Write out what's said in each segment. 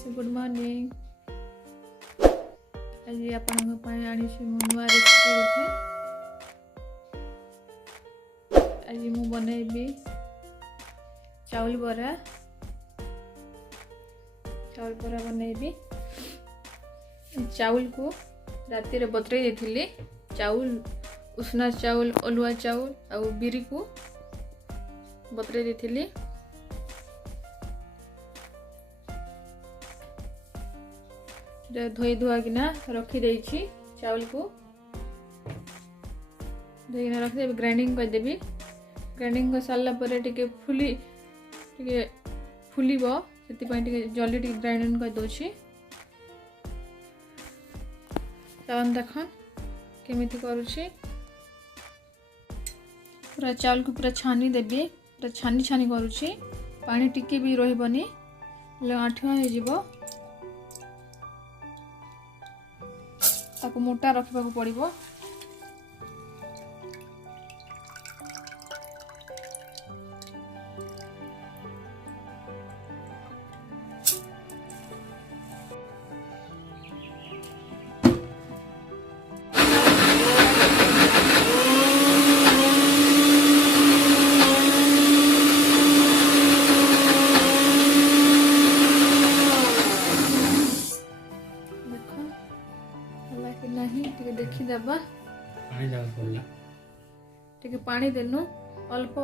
Friends good morning. आज आपण आनी नुआ रेसिपी गोटे आज मु बनैबी चाउल बरा बनैबी। चाउल को राति रे बतरे देथिली। चाउल उसना चाउल अलुआ चाउल और बिरी को बतरे देथिली। धोई धुआ किना रखी देछि। चाउल को धोई रखी देबी, ग्राइंडिंग कर देबी। ग्राइंडिंग कर सारा पर टिके फुलिबो सेति पय टिके जल्दी टिके ग्राइंडिंग कर दोछि। चाउल देखन केमिति करूछि। पूरा चाउल को पूरा छानी देबी, पूरा छानी छानी करूछि। पानी टिके भी रहबनी ले आठुआ हे जिवो। ताको मोटा रखा पड़ो। देखी देबा पानी देनु अल्प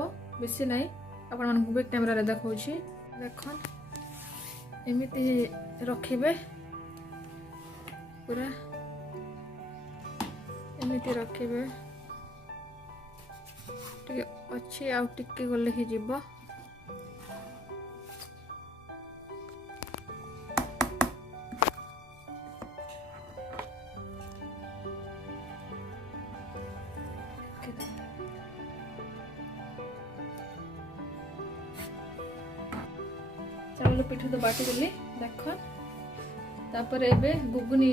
बेसी नहीं। आपण मन बैक कैमरा रे देखौछि। देखन एमिति रखिबे, पूरा एमिति रखिबे। टिके अछि आ टिके गले ही जिवो। चावल पिठा तो बाटी देली देख। तापर एबे गुगुनी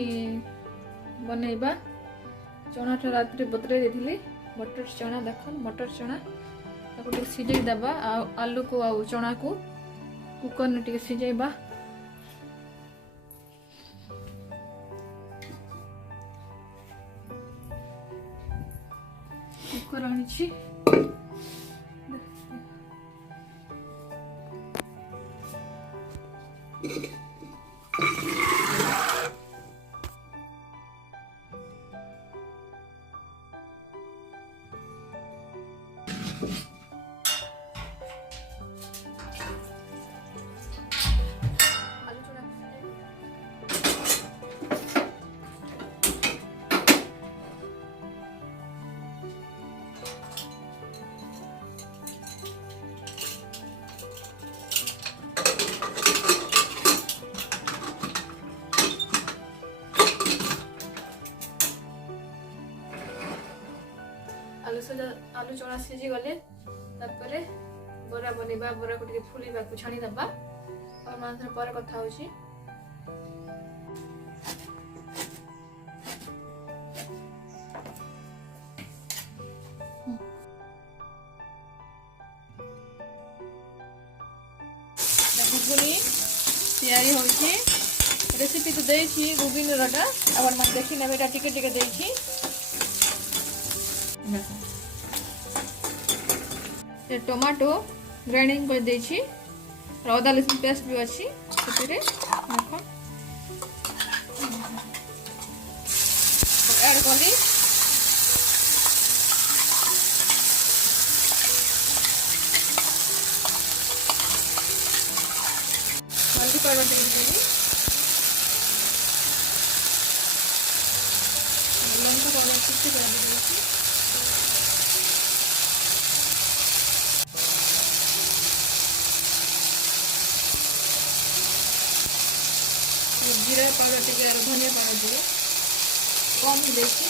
बनैबा। चना तो रात रे बतरे देथिली। मटर चना देखन, मटर चना ताको टिके सिझै दबा। आलू को आ चना को कुकर ने टिके सिझैबा। कुकर आनिछि। आलू चना सिझी गले तापरे बरा बनेबा। बरा को टिके फुलीबा को छाणी दबा। और मानथर पर कथा होची। गुगुनी तैयारी होची। रेसिपी तो देछि गुगुनी रटा। और मन देखि ना बेटा टिके टिके देछि। टमाटो ग्राइंडिंग कर देछि। अदा लहसुन पेस्ट भी अच्छी से ऐड कली। हल्दी पाउडर देली। लंका पाउडर किसी कर देली। जीरा पाउडर टिके धनिया पाउडर टिके कम देखी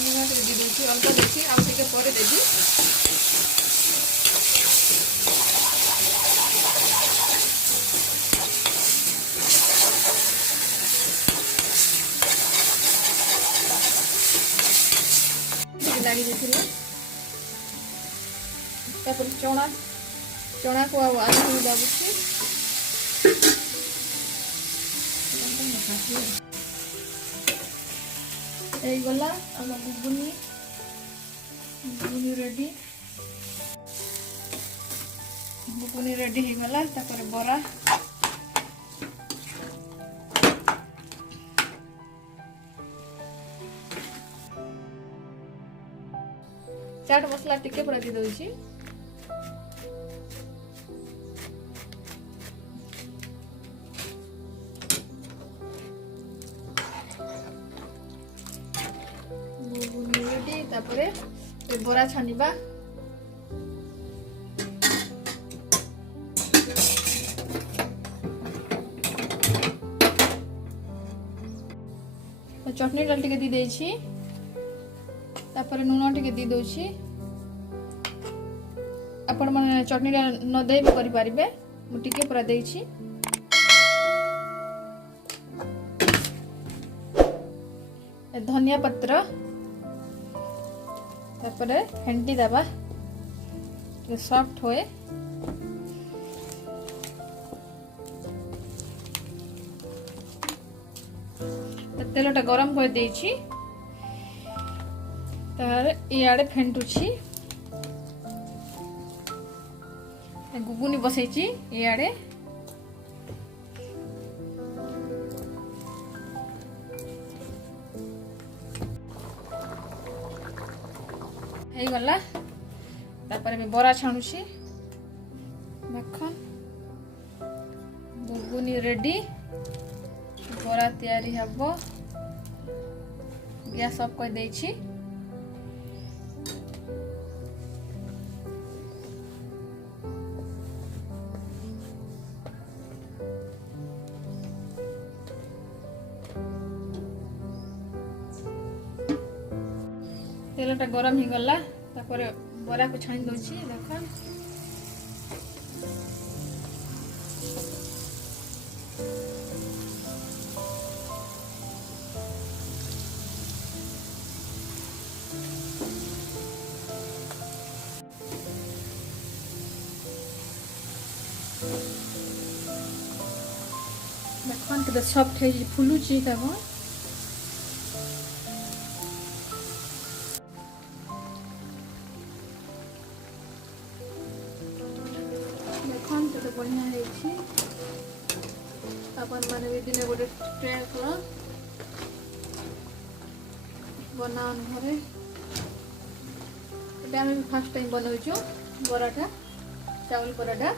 नुआ टे दी देछि। अल्प देखी आउ टिके परे देबी। लागी देथिला। तापर चना चना को आलू दाबुची गला आम गुगुनी रेडी हो गला तापर बरा चाट मसला टिके पड़ा दी दउची रेडी तापरे बरा छानिबा चटनी डाल टिके दी देछि तापर नून टिके दी दउछि आपण माने चटनी न दे भी करि पारिबे मु टिके पूरा देछि धनिया पत्र तापर फेंटी दबा सॉफ्ट होए तेलटा गरम कर देछि तार इयाडे फेंटुछि गुगुनी बसैछि इयाडे हे गला तापर मैं बरा छाणुछि देखन गुगुनी रेडी बरा तैयारी हबो गैस ऑफ कर देछि तेलटा गरम ही गला तापर बरा को छाणी दउछि देखन देखन के सॉफ्ट है फुलुछि तब बढ़िया है अपन माने भी दिने गोटे ट्राई कर बनाओ घरे आम फास्ट टाइम बनाऊँ बराटा चावल बराटा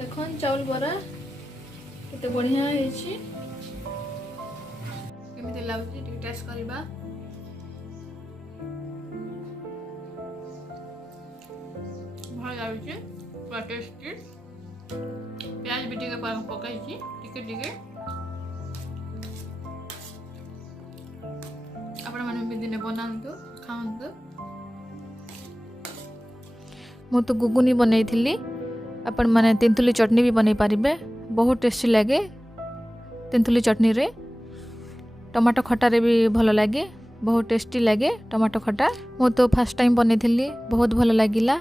देखन चावल बरा केते बढ़िया हेछि केमिते लाउछि टिक टेस्ट करबा भल लाउछि पूरा टेस्टी प्याज भी टिके पकाइछि टिके टिके आपण माने भी दिने बनांतु खांतु मु तो गुगुनी बनैथिली आपण माने तेंतुली चटनी भी बनै पारिबे बहुत टेस्टी लगे तेंतुली चटनी रे टमाटो खटा रे भी भलो लगे बहुत टेस्टी लगे टमाटो खटा मो तो फर्स्ट टाइम बनैथिली बहुत भलो लागिला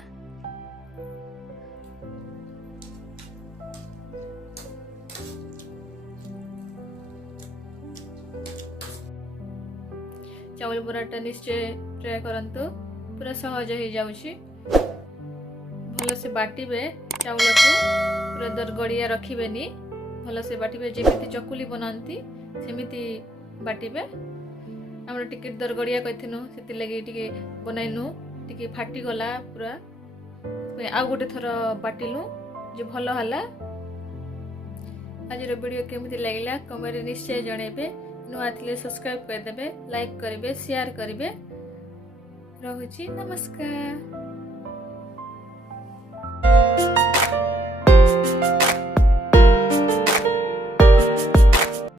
चावल बराटा निश्चय ट्राई करंतु पूरा सहज हो जाउछि भलो से बाटिबे चावल को पूरा दरगड़िया रखिबेनी भलो से बाटिबे जेमिति चकुली बनांती सेमिति बाटिबे हमर टिके दरगड़िया कइथिनु सेति लागि टिके बनाइनु टिके फाटी गला पूरा आ गोटे थर बाटिलु जे भलो हला आज रो वीडियो केमिति लागिला कमेंट निश्चय जणेबे नुआ थिले सब्सक्राइब कर देबे लाइक करिवे शेयर करिवे रहुछि नमस्कार।